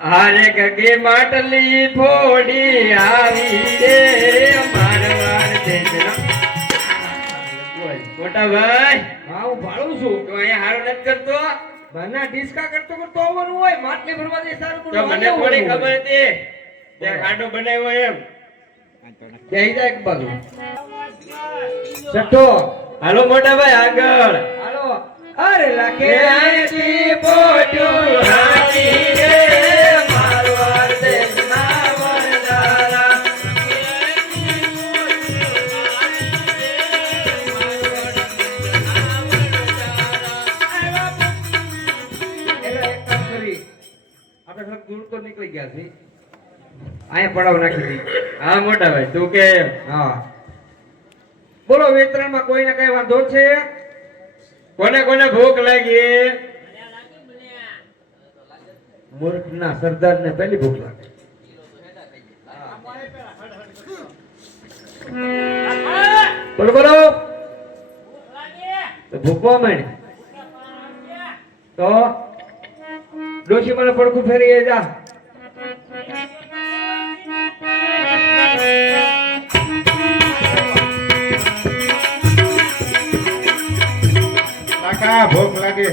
હારે ગગે માટલી ફોડી આવી રે મારવાડ દેશના મોટા ભાઈ. હા હું ભાળું છું. તો અહીંયા હારો નથી કરતો. બના ડિસ્કા કરતો કરતો આવવાનું હોય માટલી ભરવા દે સારું તો મને થોડી ખબર હતી તે ખાડો બનાવ્યો એમ. જઈ જાય એક બાજુ છઠ્ઠો. હાલો મોટા ભાઈ આગળ. હાલો. અરે લાગે આથી પોટ્યું હાથી રે મારવાડ દેશના વરદારા. આપણે થોડુંક દૂર તો નીકળી ગયા છે. અહીંયા પડાવ નાખી દીધી. હા મોટા ભાઈ તું કે હા બોલો વેતરણમાં કોઈને કઈ વાંધો છે? કોને કોને ભૂખ લાગી? મૂર્ખના સરદારને પહેલી ભૂખ લાગે. બોલો બોલો તો ભૂખવા માંડ તો ડોશી મને પડખું ફેરી જા. કાકા ભૂખ લાગે.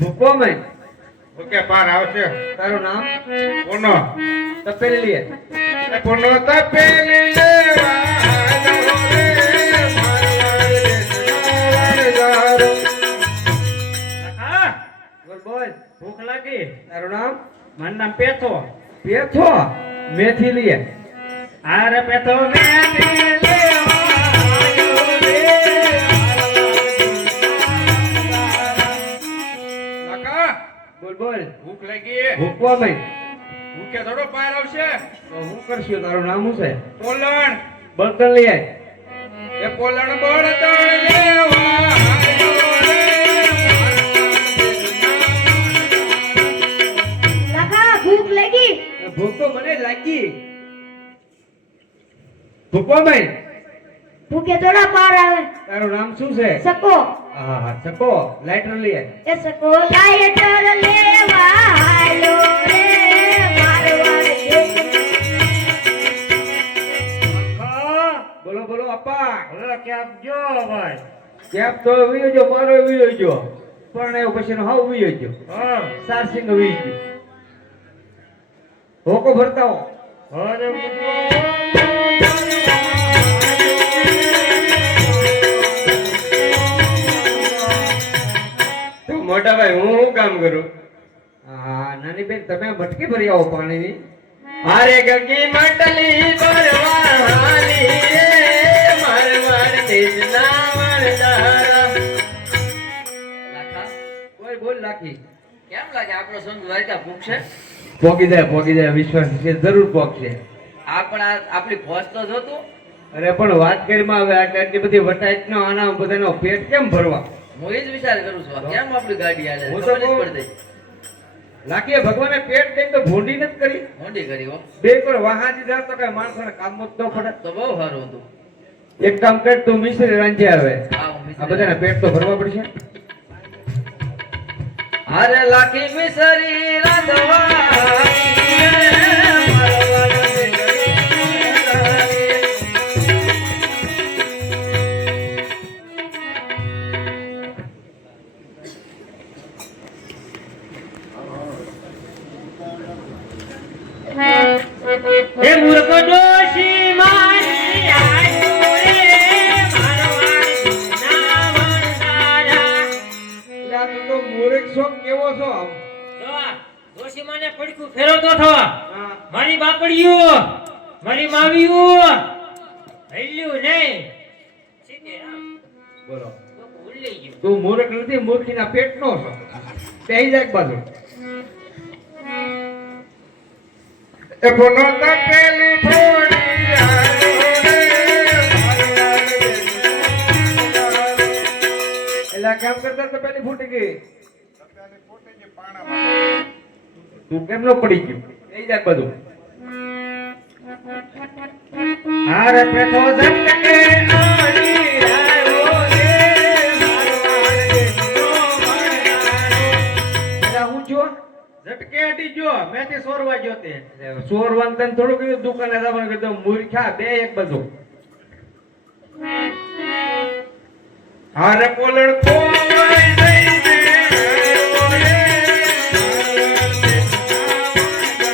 ભૂખવા માંડ. ઓકે પાર આવશે. તારું નામ? કોનો? તપેલી લે. એ કોનો તપેલી લેવાનો રે મારવાડ દેશનો કાકા બોલ બોલ. ભૂખ લાગી? તારું નામ? મારું નામ પેથો. પેથો. મેથી લે. આરે પેથો મેથી લેવાયો રે. કાકા બોલ બોલ. ભૂખ લાગી. ભૂખવા માંડ. ભૂખે થોડો પાર આવશે. તો હું કરશું? તારું નામ શું છે? પોલણ. બળતણ લઈ આય. એ પોલણ બળતણ લેવાયો રે કાકા ભૂખ લાગી. ભૂખ તો મને લાગી. ભૂખવા માંડ. ભૂખે થોડા પાર આવે. તારું નામ શું છે? સકો. હા હા સકો. લાઇટર લઈ આય. એ સકો લાઈટર લેવા આયો રે મારવાડ દેશના. બોલો બોલો અપ્પા. હવે ક્યાં જો ભાઈ? કેપ તો વીયો જો, મારો વીયો જો, પણ એ પછી હાવ વીયો જો. હા સારસિંગ વીયો જો. હોકો ભરતા હો. અરે તો મોટા ભાઈ હું શું કામ કરું? હા નાની બેન તમે મટકી ભરી આવો પાણીની. હારે ગગી માટલી ભરવા હાલી રે મારવાડ દેશના વરદારા. બોલ બોલ લાખી. કેમ લાગે આપણો સંત દ્વારકા ભૂખશે? પોગી જાય વિશ્વાસ છે જરૂર પોગશે. આપણી ફોજ તો જોતું. અરે પણ વાત કરીમાં હવે આટલી બધી વટાઈટ નો આના બધાનો પેટ કેમ ભરવા? હું એ જ વિચાર કરું છું કેમ આપણી ગાડી હાલે હું તો ખબર જ કહું. પડતી. લાખીએ ભગવાને પેટ દઈને તો ભૂંડી નથી કરી. મોટી કરી હો બે પર વાહા દીધા તો કઈ માણસોને કામ જ ન પડે. તો બહુ સારું હતું. એક કામ કર તું મિશ્રી રાંધી આવે. હા, હું મિશ્રી આ બધાના પેટ તો ભરવા પડશે. હારે લાખી મિસરી રાંધવા હે મૂર્ખ ડોશી મારી આયુ રે મારવાડ દેશના વરદારા. એટલે આ તું તો મૂર્ખ છો કે કેવો છો આમ? જો ડોશી માને પડકું ફેરવતો થો. હા. મારી બાપડીયું મારી માવીયું હલ્યું નહીં. સીધે રામ. બોલો. તો ભૂલી ગયું. તું મૂર્ખ નથી, મૂર્ખીના પેટનો છો. બેહી જા એક બાજુ. એ કોનો તપેલી ફોડી આવ્યો રે મારવાડ દેશનો. એટલે આ કામ કરતા તો પેલી ફૂટી ગઈ. તપેલી ફૂટી ગઈ પાણામાં. તું કેમ નો પડી ગયું? બેહી જા એક બાજુ. હારે પેથો ઝટકે આડી આવ્યો રે મારવાડ દેશનો વરદારો. એટલે હું છો ઝટકે હટી જો મેથી સોરવા ગયો તે સોરવાન તને થોડું કીધું દુકાને જવાનું કીધું મૂર્ખા બે એક બધું હારે પોલણ કોઈ નહીં દે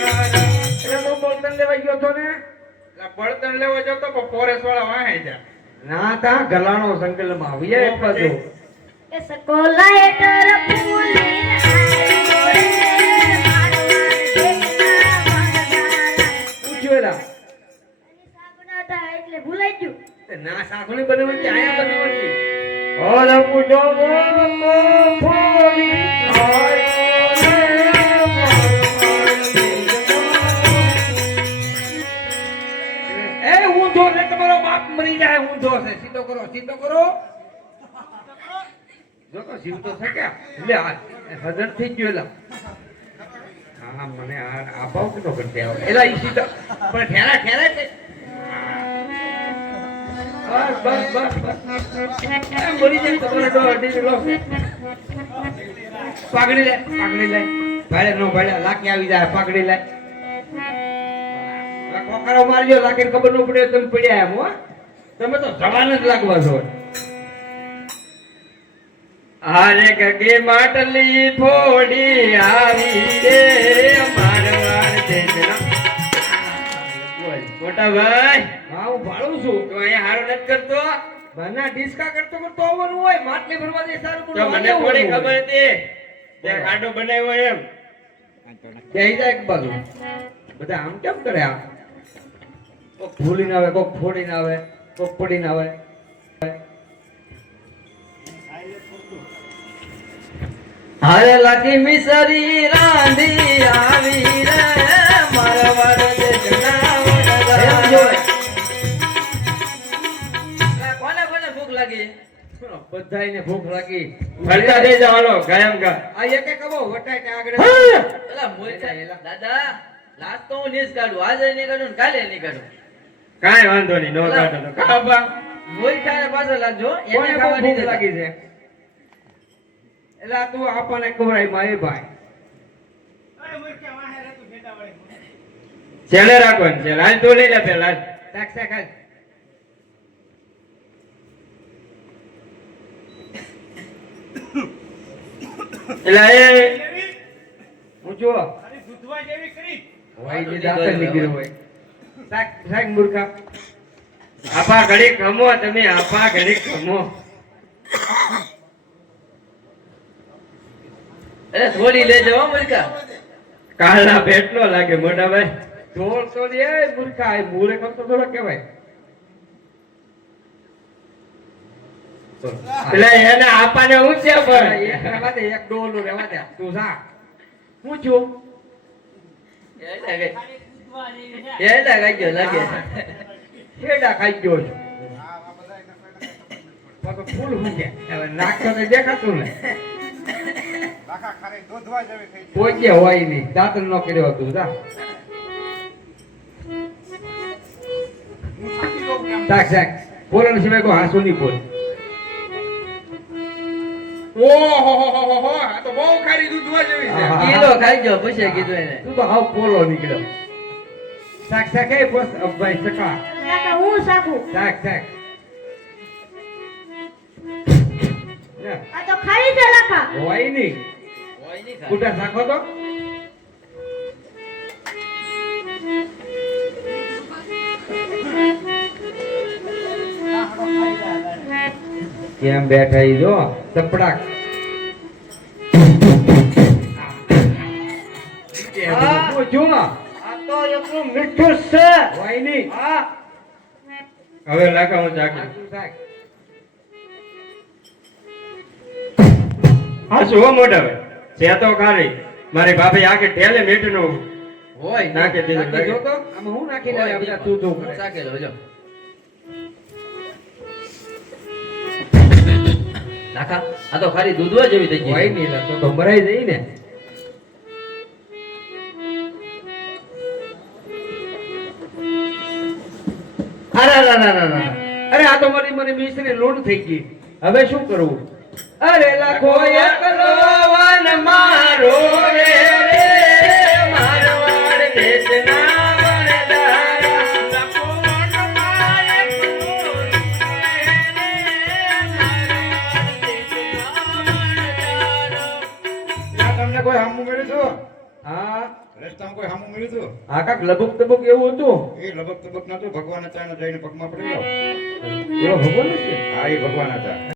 એટલે હું બોલતન લેવા ગયો હતો ને બળતણ લેવો જતો પણ ફોરેસ્ટ વાળા વાહે જા ના તા ગલાણો સંકલમાં આવીએ એક બાજુ એ સકોલા હેઠળ ફૂલીને આવ્યો રે પૂછ્યોલા એની શાક બનાવતા એટલે ભૂલાઈ ગયું. ના સાસુની બનાવવાની આયા બનાવવાની ઓરે પૂછો ફોડી એ ઊંધો છે તમારો બાપ મરી જાય ઊંધો છે સીધો કરો જો તો જીવતો છે કે લે આ હજર થઈ ગયો એલા હા મને આ ભાવ કેનો કરતે આવે એલા ઈ સીધો પણ ઠેરા છે બસ એમ બોલી જાય તમારો ડો અડી લો પાઘડી લે ભાડે નો ભાડે લાકી આવી જાય પાઘડી લે કોકરો મારજો લાકીને ખબર ન પડે તમે પડ્યા એમ હો તમે તો જવાન જ લાગવા છો હારે ગગે માટલી ફોડી આવી રે મારવાડ દેજના મોટા ભાઈ હા હું ભાળું છું તો અહીંયા હારો નથી કરતો બના ડિસ્કા કરતો આવવાનું હોય માટલી ભરવા દે સારું તો મને થોડી ખબર હતી તે આડો બનાવ્યો એમ બેહી જાય એક બાજુ બધા આમ કેમ કરે આ કોક ભૂલીને આવે કોક ફોડીને આવે કોક પડીને આવે હારે લાખી મિસરી રાંધી આવી રે મારવાડ દેશના વડલા. કોને કોને ભૂખ લાગી? બધાયને ભૂખ લાગી ફરતા દઈ જવાનો કાયમ કા આ એક એક કબો વટાઈને આગળ એલા મોઈતા દાદા લાસ્ટ તો હું નીસ કાઢું આજે નહીં કાઢું ને કાલે નહીં કાઢું. કાંઈ વાંધો નહીં નો કાઢો તો કાબા મોઈતા ને પાછળ લાગજો એને કોને બહુ ખાવા નહીં ભૂખ દેતા. લાગી છે એટલે તું આપણને ખવડાય મારી ભાઈ છેલ્લે રાખવાનું છે લાલ તો લઈ લે પેલા શાક શાક હાલ. એટલે એ હું જો હોય જે દાંતર નીકળ્યું હોય શાક શાક મૂર્ખા આપા ઘડી ખમો તમે આપા ઘડી ખમો અરે થોડી લેજો હો મૂર્ખા. કાળના પેટનો લાગે મોટા ભાઈ ઢોળ તો લે મૂર્ખા એ મૂળે કરતો થોડો કહેવાય એટલે એને આપાને હું છે પણ એક રહેવા દે એક ડોલું રહેવા દે તું જા હું છું એડા ગાજો લાગે. હેડા ખાઈ ગયો છું પાછો ફૂલ હું છે હવે નાખતો તો દેખાતું ને આખા ખાલી દોધવા જેવી થઈ ગઈ પોચે હોય નહીં દાંતર નો કર્યો હતું જા હું સાચી કહું કેમ શાક શાક બોલણ સિવાય કોઈ હાસુ નહીં બોલ ઓહો આ તો બહુ ખારી દૂધવા જેવી છે હા. કિલો ખાઈજો પછી કીધું એને. તું તો હાવ પોલો નીકળ્યો શાક શાક એ બસ ભાઈ સકા કાકા હું શાકું. શાક શાક લે, આ તો ખાઈ છે લાકા. હોય નહીં હોય નહીં ખાય. કુટા શાકો તો કેમ બેઠા ઈ જો ચપડાક હું જો આ તો એટલું મીઠું છે. હોય નહીં હવે લાખા હું જાગી શાક શાક હા શું હો મોટા ભાઈ છે તો ખાલી મારી ભાભી આખી ઠેલે મીઠનું હોય નાખી દીધું નાખી જો તો આમાં હું નાખી દઉં બધા તું તું કરે સાકેલો જો. નાખા આ તો ખાલી દૂધવા જેવી થઈ હોય ગઈ. નહીં તો મરાઈ જઈ ને અરે આ તો મારી મને મિસ્ત્રી લોડ થઈ ગઈ હવે શું કરવું અરે લાખો એકલો વન મારો રે મારવાડ દેશના વણજારા સપોટ મારે ત્યાં તમને કોઈ હામું મળ્યું હતું? હા રસ્તામાં કોઈ હામું મળ્યું હતું? આ કાક લબુક તબુક એવું હતું એ લબક તબક નતું, ભગવાન હતા એને જઈને પગમાં પડી ગયો. એવો ભગવાન છે હા, એ ભગવાન હતા.